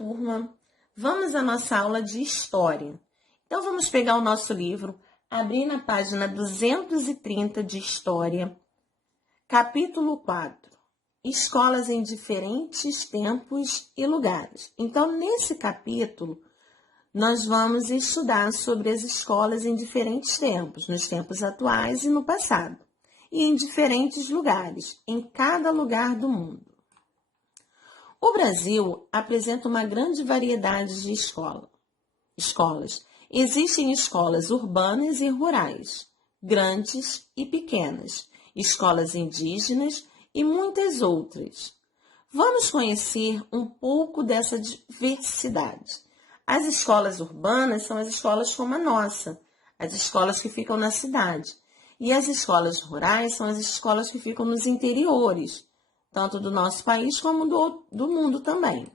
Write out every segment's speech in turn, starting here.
turma! Vamos à nossa aula de História. Então, vamos pegar o nosso livro, abrir na página 230 de História, capítulo 4, Escolas em diferentes tempos e lugares. Então, nesse capítulo, nós vamos estudar sobre as escolas em diferentes tempos, nos tempos atuais e no passado, e em diferentes lugares, em cada lugar do mundo. O Brasil apresenta uma grande variedade de escolas. Existem escolas urbanas e rurais, grandes e pequenas, escolas indígenas e muitas outras. Vamos conhecer um pouco dessa diversidade. As escolas urbanas são as escolas como a nossa, as escolas que ficam na cidade. E as escolas rurais são as escolas que ficam nos interiores, tanto do nosso país como do mundo também.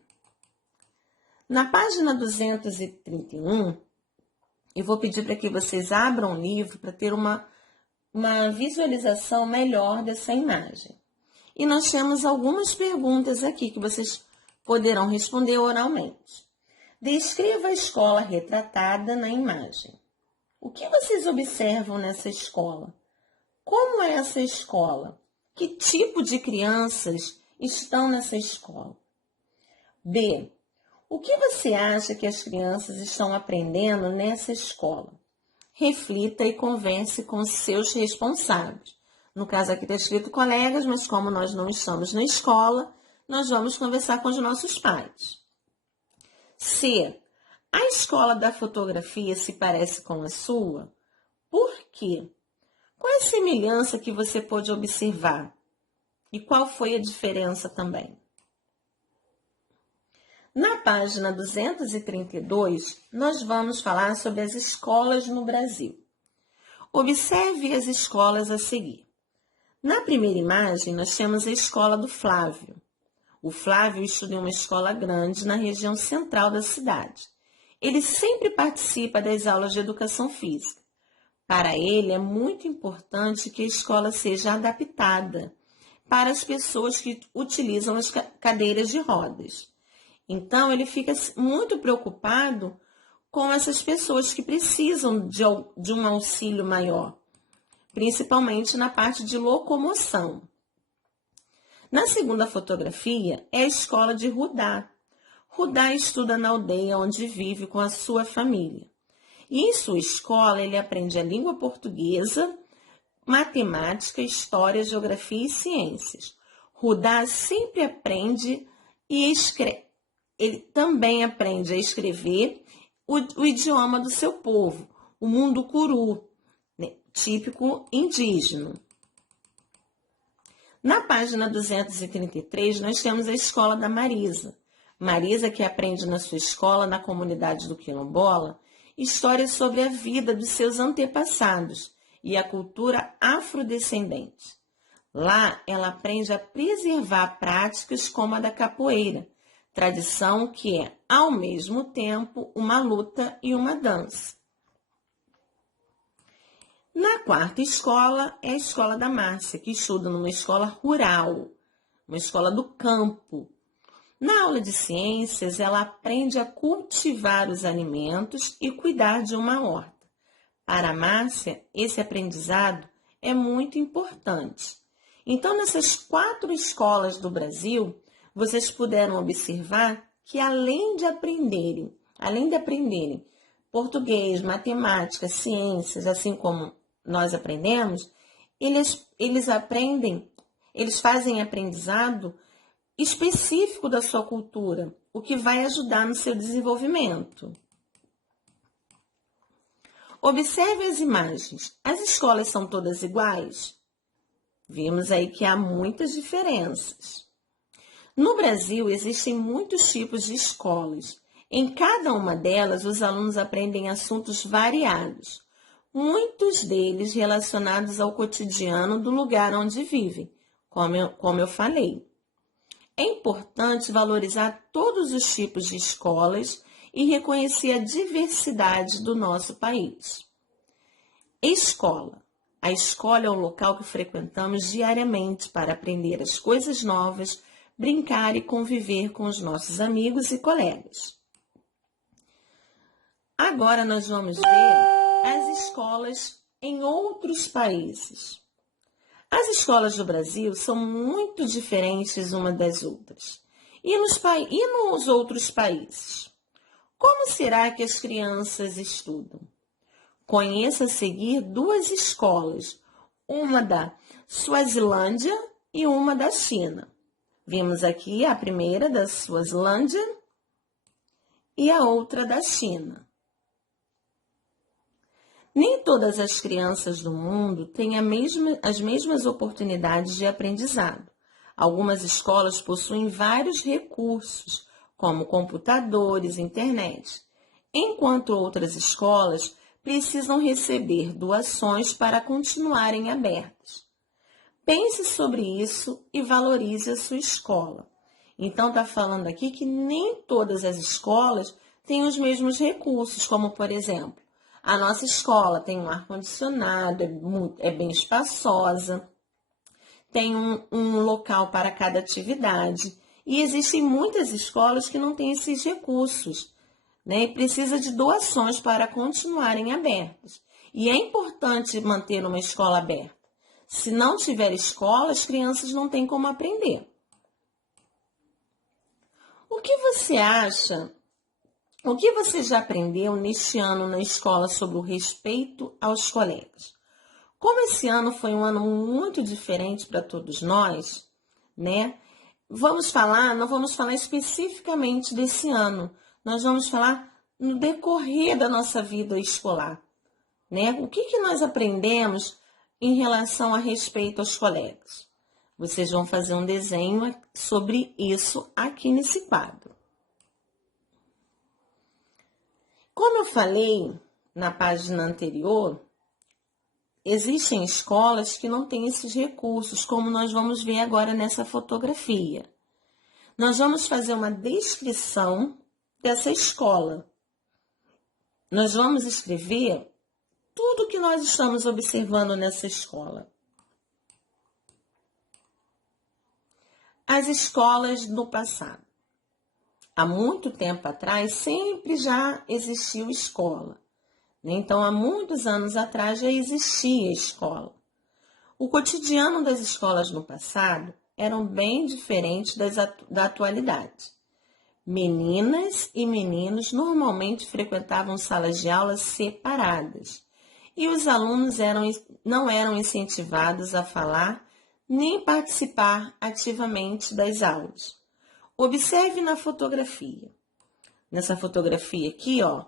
Na página 231, eu vou pedir para que vocês abram o livro para ter uma visualização melhor dessa imagem. E nós temos algumas perguntas aqui que vocês poderão responder oralmente. Descreva a escola retratada na imagem. O que vocês observam nessa escola? Como é essa escola? Que tipo de crianças estão nessa escola? B. O que você acha que as crianças estão aprendendo nessa escola? Reflita e converse com seus responsáveis. No caso aqui está escrito colegas, mas como nós não estamos na escola, nós vamos conversar com os nossos pais. C. A escola da fotografia se parece com a sua? Por quê? Qual é a semelhança que você pôde observar? E qual foi a diferença também? Na página 232, nós vamos falar sobre as escolas no Brasil. Observe as escolas a seguir. Na primeira imagem, nós temos a escola do Flávio. O Flávio estuda em uma escola grande na região central da cidade. Ele sempre participa das aulas de educação física. Para ele, é muito importante que a escola seja adaptada para as pessoas que utilizam as cadeiras de rodas. Então, ele fica muito preocupado com essas pessoas que precisam de um auxílio maior, principalmente na parte de locomoção. Na segunda fotografia, é a escola de Rudá. Rudá estuda na aldeia onde vive com a sua família. E em sua escola, ele aprende a língua portuguesa, matemática, história, geografia e ciências. Rudá sempre aprende e escreve. Ele também aprende a escrever o idioma do seu povo, o Mundukuru, né, típico indígena. Na página 233, nós temos a escola da Marisa. Marisa, que aprende na sua escola, na comunidade do Quilombola, histórias sobre a vida dos seus antepassados e a cultura afrodescendente. Lá, ela aprende a preservar práticas como a da capoeira, tradição que é, ao mesmo tempo, uma luta e uma dança. Na quarta escola, é a escola da Márcia, que estuda numa escola rural, uma escola do campo. Na aula de ciências, ela aprende a cultivar os alimentos e cuidar de uma horta. Para a Márcia, esse aprendizado é muito importante. Então, nessas 4 escolas do Brasil, vocês puderam observar que além de aprenderem português, matemática, ciências, assim como nós aprendemos, eles fazem aprendizado específico da sua cultura, o que vai ajudar no seu desenvolvimento. Observe as imagens. As escolas são todas iguais? Vimos aí que há muitas diferenças. No Brasil, existem muitos tipos de escolas. Em cada uma delas, os alunos aprendem assuntos variados, muitos deles relacionados ao cotidiano do lugar onde vivem, como eu falei. É importante valorizar todos os tipos de escolas e reconhecer a diversidade do nosso país. Escola. A escola é o local que frequentamos diariamente para aprender as coisas novas, brincar e conviver com os nossos amigos e colegas. Agora nós vamos ver as escolas em outros países. As escolas do Brasil são muito diferentes umas das outras. E nos outros países? Como será que as crianças estudam? Conheça a seguir duas escolas, uma da Suazilândia e uma da China. Vimos aqui a primeira da Suazilândia e a outra da China. Nem todas as crianças do mundo têm as mesmas oportunidades de aprendizado. Algumas escolas possuem vários recursos, como computadores, internet, enquanto outras escolas precisam receber doações para continuarem abertas. Pense sobre isso e valorize a sua escola. Então, está falando aqui que nem todas as escolas têm os mesmos recursos, como, por exemplo, a nossa escola tem um ar-condicionado, é bem espaçosa, tem um local para cada atividade. E existem muitas escolas que não têm esses recursos, né? E precisa de doações para continuarem abertas. E é importante manter uma escola aberta. Se não tiver escola, as crianças não têm como aprender. O que você acha? O que você já aprendeu neste ano na escola sobre o respeito aos colegas? Como esse ano foi um ano muito diferente para todos nós, né? Não vamos falar especificamente desse ano. Nós vamos falar no decorrer da nossa vida escolar, né? O que nós aprendemos em relação a respeito aos colegas? Vocês vão fazer um desenho sobre isso aqui nesse quadro. Como eu falei na página anterior, existem escolas que não têm esses recursos, como nós vamos ver agora nessa fotografia. Nós vamos fazer uma descrição dessa escola. Nós vamos escrever tudo que nós estamos observando nessa escola. As escolas do passado. Há muito tempo atrás, sempre já existiu escola. Então, há muitos anos atrás já existia escola. O cotidiano das escolas no passado eram bem diferentes da atualidade. Meninas e meninos normalmente frequentavam salas de aula separadas e os alunos não eram incentivados a falar nem participar ativamente das aulas. Observe na fotografia. Nessa fotografia aqui, ó,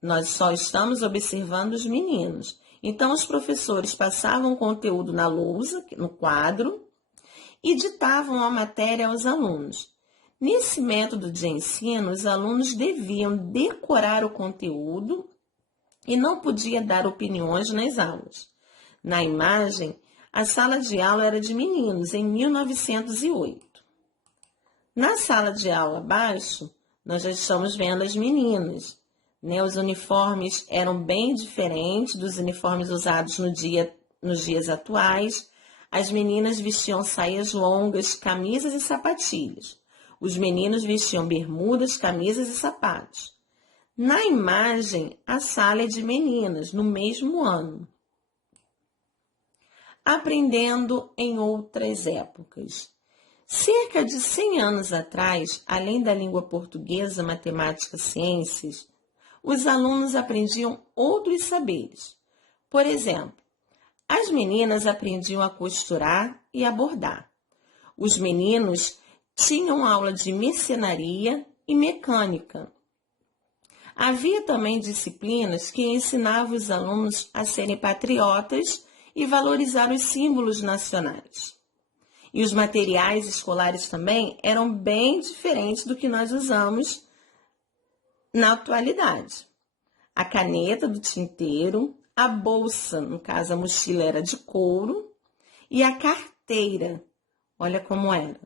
nós só estamos observando os meninos. Então, os professores passavam o conteúdo na lousa, no quadro, e ditavam a matéria aos alunos. Nesse método de ensino, os alunos deviam decorar o conteúdo e não podia dar opiniões nas aulas. Na imagem, a sala de aula era de meninos, em 1908. Na sala de aula abaixo, nós já estamos vendo as meninas, né? Os uniformes eram bem diferentes dos uniformes usados nos dias atuais. As meninas vestiam saias longas, camisas e sapatilhas. Os meninos vestiam bermudas, camisas e sapatos. Na imagem, a sala é de meninas, no mesmo ano. Aprendendo em outras épocas. Cerca de 100 anos atrás, além da língua portuguesa, matemática, ciências, os alunos aprendiam outros saberes. Por exemplo, as meninas aprendiam a costurar e a bordar. Os meninos tinham aula de marcenaria e mecânica. Havia também disciplinas que ensinavam os alunos a serem patriotas e valorizar os símbolos nacionais. E os materiais escolares também eram bem diferentes do que nós usamos na atualidade. A caneta do tinteiro, a bolsa, no caso a mochila era de couro, e a carteira, olha como era.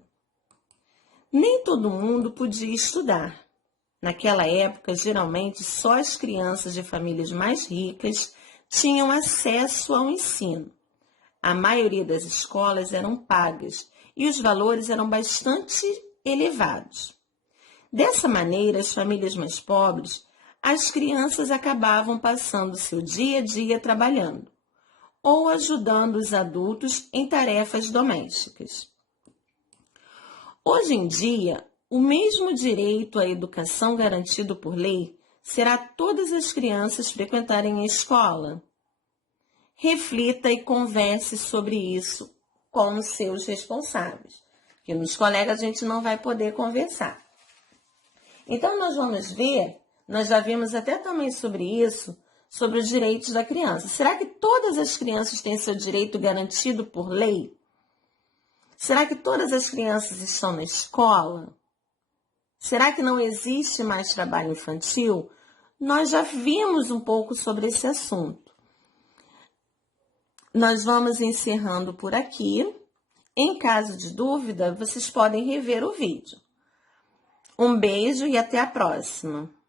Nem todo mundo podia estudar. Naquela época, geralmente, só as crianças de famílias mais ricas tinham acesso ao ensino. A maioria das escolas eram pagas e os valores eram bastante elevados. Dessa maneira, as famílias mais pobres, as crianças acabavam passando seu dia a dia trabalhando ou ajudando os adultos em tarefas domésticas. Hoje em dia, o mesmo direito à educação garantido por lei será todas as crianças frequentarem a escola. Reflita e converse sobre isso com os seus responsáveis, porque nos colegas a gente não vai poder conversar. Então, nós vamos ver, nós já vimos até também sobre isso, sobre os direitos da criança. Será que todas as crianças têm seu direito garantido por lei? Será que todas as crianças estão na escola? Será que não existe mais trabalho infantil? Nós já vimos um pouco sobre esse assunto. Nós vamos encerrando por aqui. Em caso de dúvida, vocês podem rever o vídeo. Um beijo e até a próxima!